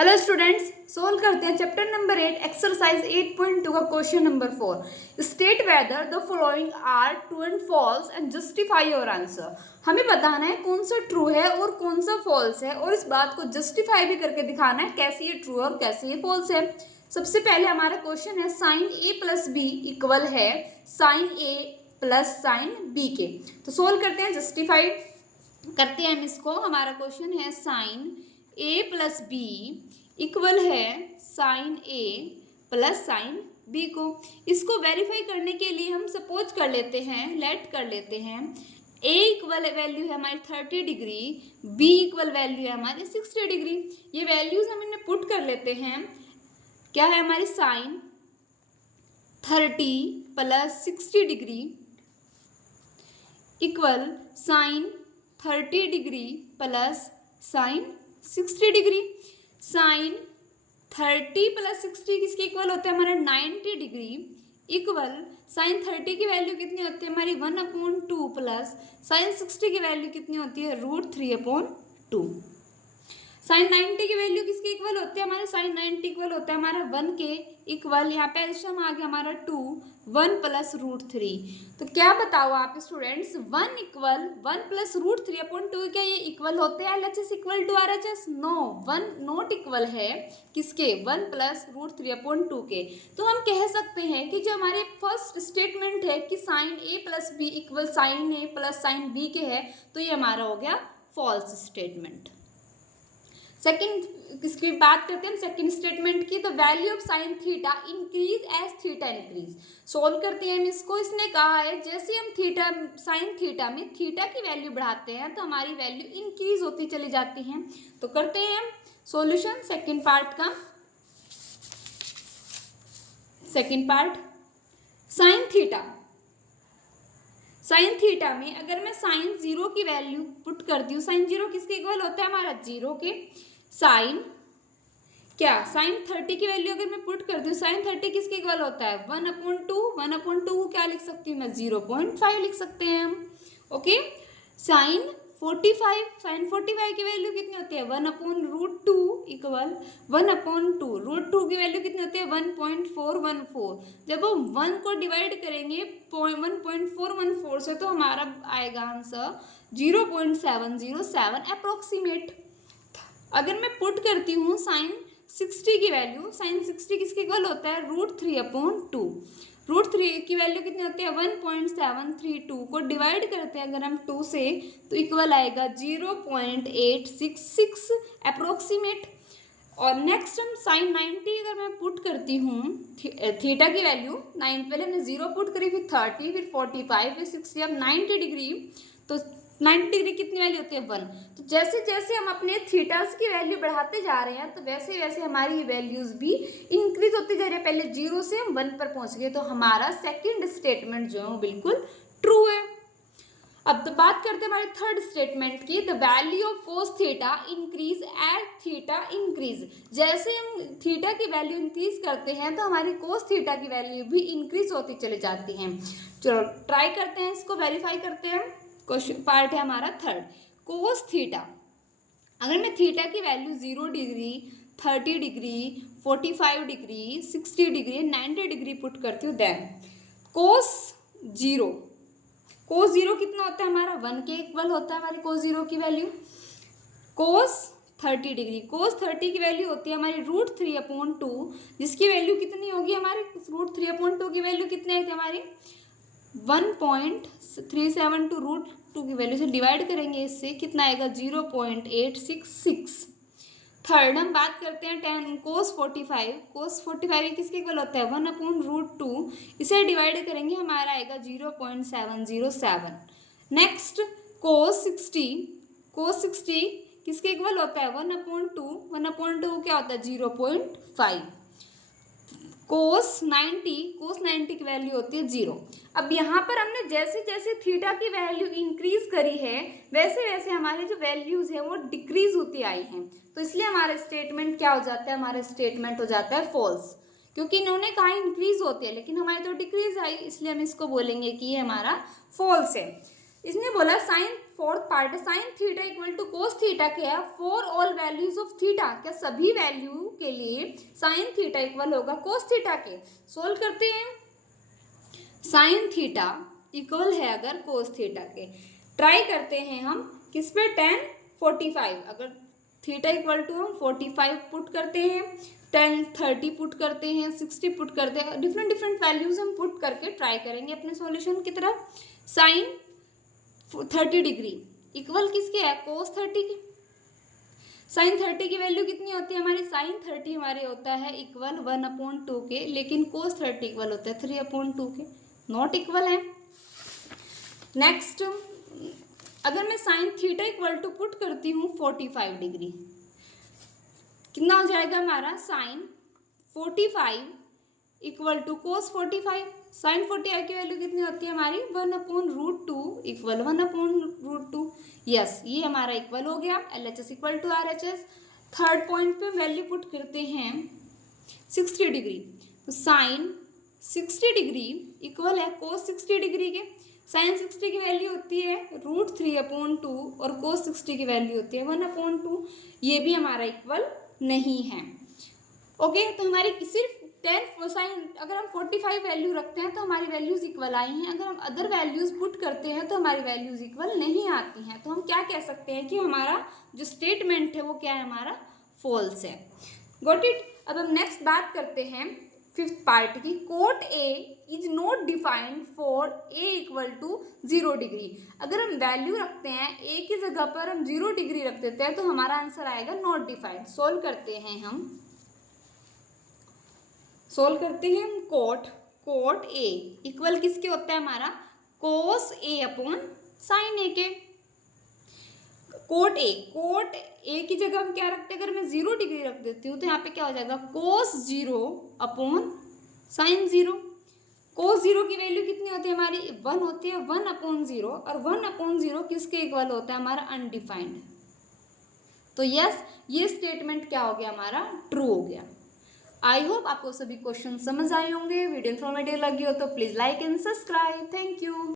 Hello students, solve करते हैं chapter number 8 exercise 8.2 का question number 4। State whether the following are true and false and justify your answer. हमें बताना है कौन सा ट्रू है और कौन सा फॉल्स है, और इस बात को जस्टिफाई भी करके दिखाना है कैसे ये ट्रू और कैसे ये फॉल्स है। सबसे पहले हमारा क्वेश्चन है साइन ए प्लस बी इक्वल है साइन ए प्लस साइन बी के। तो सोल्व करते हैं, जस्टिफाइड करते हैं हम इसको। हमारा क्वेश्चन है साइन ए प्लस बी इक्वल है साइन ए प्लस साइन बी को। इसको वेरीफाई करने के लिए हम सपोज कर लेते हैं, लेट कर लेते हैं ए इक्वल वैल्यू है हमारी 30 डिग्री, बी इक्वल वैल्यू है हमारी 60 डिग्री। ये वैल्यूज हम इन्हें पुट कर लेते हैं। क्या है हमारी sine 30 plus 60 degree equal sine 30 degree plus sine 60 degree. Sine 30 plus 60 किसके इक्वल होता है हमारा 90 डिग्री इक्वल साइन 30 की वैल्यू कितनी होती है हमारी 1/2 प्लस साइन 60 की वैल्यू कितनी होती है √3/2। साइन 90 की वैल्यू किसके इक्वल होती है हमारे साइन 90 इक्वल होता है हमारा 1 के इक्वल, यहाँ पे एल्शियम आ गया हमारा 2, 1 प्लस √3। तो क्या बताओ आप स्टूडेंट्स, 1 इक्वल 1 प्लस √3/2 क्या ये इक्वल होते हैं LHS equal to RHS? No, 1 not equal है किसके 1 प्लस √3/2 के। तो हम कह सकते हैं कि जो हमारे फर्स्ट स्टेटमेंट है कि साइन ए प्लस बी इक्वल साइन ए प्लस साइन बी के है, तो ये हमारा हो गया फॉल्स स्टेटमेंट। सेकंड इसकी बात करते हैं हम सेकंड स्टेटमेंट की। तो value of sine theta increase as theta increase. Solve करते हैं हम इसको। इसने कहा है जैसे हम थीटा साइन थीटा में थीटा की वैल्यू बढ़ाते हैं तो हमारी वैल्यू इंक्रीज होती चली जाती है। तो करते हैं हम सॉल्यूशन सेकंड पार्ट का। सेकंड पार्ट साइन थीटा में अगर मैं साइन 0 की वैल्यू पुट करती हूँ, साइन 0 किसके इक्वल होता है हमारा 0 के। साइन 30 की वैल्यू अगर मैं पुट करती हूँ, साइन 30 किसके इक्वल होता है 1/2 को क्या लिख सकती हूँ मैं 0.5 लिख सकते हैं हम। ओके, साइन 45 की वैल्यू कितनी होती है 1/√2 इक्वल 1/2 √2 की वैल्यू कितनी होती है 1.414। जब हम 1 को डिवाइड करेंगे 1.414 से तो हमारा आएगा आंसर 0.707 अप्रोक्सीमेट। अगर मैं पुट करती हूँ साइन 60 की वैल्यू, साइन 60 किसके इक्वल होता है √3/2। √3 की वैल्यू कितनी होती है 1.732 को डिवाइड करते हैं अगर हम 2 से तो इक्वल आएगा 0.866 अप्रोक्सीमेट। और नेक्स्ट हम साइन 90 अगर मैं पुट करती हूँ थीटा की वैल्यू 9, पहले हमने 0 पुट करी, फिर 30, फिर 45, फिर 60, अब 90 डिग्री। तो 90 डिग्री कितनी वैल्यू होती है 1। तो जैसे जैसे हम अपने थीटास की वैल्यू बढ़ाते जा रहे हैं तो वैसे वैसे हमारी वैल्यूज भी इंक्रीज होती जा रही है। पहले 0 से हम 1 पर पहुंच गए, तो हमारा सेकंड स्टेटमेंट जो है वो बिल्कुल ट्रू है। अब तो बात करते हैं हमारे थर्ड स्टेटमेंट की। The value of cos theta increase as theta increase. जैसे हम थीटा की वैल्यू इंक्रीज करते हैं तो हमारी कोस थीटा की वैल्यू भी इंक्रीज होती चली जाती है। चलो ट्राई करते हैं, इसको वेरीफाई करते हैं। क्वेश्चन पार्ट है हमारा थर्ड। कोस थीटा, अगर मैं थीटा की value 0 degree 30 degree 45 degree 60 degree 90 degree put करती हूँ, देन कोस 0 कितना होता है हमारा 1 के इक्वल होता है हमारी कोस 0 की वैल्यू। कोस 30 डिग्री, कोस 30 की वैल्यू होती है हमारी √3/2, जिसकी वैल्यू कितनी होगी हमारी √3/2 की वैल्यू कितनी आई थी हमारी 1.372 √2 की वैल्यू से डिवाइड करेंगे, इससे कितना आएगा 0.866। थर्ड हम बात करते हैं 10 कोस 45 किसके इक्वल होता है 1/√2, इसे डिवाइड करेंगे हमारा आएगा 0.707। नेक्स्ट कोस 60 किसके इक्वल होता है 1/2 क्या होता है 0.5। कोस 90 की वैल्यू होती है 0। अब यहाँ पर हमने जैसे जैसे थीटा की वैल्यू इंक्रीज करी है वैसे वैसे हमारे जो वैल्यूज है वो डिक्रीज होती आई हैं। तो इसलिए हमारा स्टेटमेंट क्या हो जाता है, हमारा स्टेटमेंट हो जाता है फॉल्स, क्योंकि इन्होंने कहा इंक्रीज होती है लेकिन हमारी तो डिक्रीज आई, इसलिए हम इसको बोलेंगे कि ये हमारा फॉल्स है। इसने बोला साइन फोर्थ पार्ट है sine theta equal to cos theta क्या है for all values of theta, क्या सभी वैल्यू के लिए साइन थीटा इक्वल होगा कोस थीटा के। सोल्व करते हैं। साइन थीटा इक्वल है अगर कोस थीटा के, ट्राई करते हैं हम किस पे 10 45, अगर थीटा इक्वल टू हम 45 पुट करते हैं, 10 30 पुट करते हैं, 60 पुट करते हैं, डिफरेंट वैल्यूज हम पुट करके ट्राई करेंगे अपने सॉल्यूशन की तरफ। साइन 30 डिग्री इक्वल किसके है कोस 30 के। साइन 30 की वैल्यू कितनी होती है हमारी, साइन 30 हमारे होता है इक्वल 1/2 के, लेकिन कोस 30 इक्वल होता है 3/2 के, नॉट इक्वल है। नेक्स्ट अगर मैं sine theta equal to put करती हूँ 45 डिग्री, कितना हो जाएगा हमारा sine 45 equal to cos 45। Sine 45 की वैल्यू कितनी होती है हमारी 1/√2 इक्वल 1/√2। यस, ये हमारा इक्वल हो गया। LHS equal to RHS। Third point पे वैल्यू पुट करते हैं 60 डिग्री, तो साइन 60 डिग्री इक्वल है कोस 60 डिग्री के। साइन 60 की वैल्यू होती है √3/2 और कोस 60 की वैल्यू होती है 1/2। ये भी हमारा इक्वल नहीं है। ओके, तो हमारी सिर्फ 10 साइन अगर हम 45 वैल्यू रखते हैं तो हमारी वैल्यूज इक्वल आई हैं, अगर हम अदर वैल्यूज पुट करते हैं तो हमारी वैल्यूज इक्वल नहीं आती हैं, तो हम क्या कह सकते हैं कि हमारा जो स्टेटमेंट है वो क्या है, हमारा फॉल्स है। Got it. अब हम नेक्स्ट बात करते हैं फिफ्थ पार्ट की। Cot A is not defined for A equal to 0 degree. अगर हम वैल्यू रखते हैं ए की जगह पर हम 0 डिग्री रख देते हैं तो हमारा आंसर आएगा नॉट डिफाइंड। सोल्व करते हैं हम कोट ए इक्वल किसके होता है हमारा कोस A/sin A के। कोट ए की जगह हम क्या रखते हैं, अगर मैं 0 डिग्री रख देती हूँ तो यहाँ पे क्या हो जाएगा कोस 0/sin 0। कोस 0 की वैल्यू कितनी होती है हमारी 1 होती है, 1/0, और 1/0 किसके इक्वल होता है हमारा अनडिफाइंड। तो यस, ये स्टेटमेंट क्या हो गया हमारा ट्रू हो गया। आई होप आपको सभी क्वेश्चन समझ आए होंगे। वीडियो इन्फॉर्मेटिव लगी हो तो please like and subscribe. Thank you.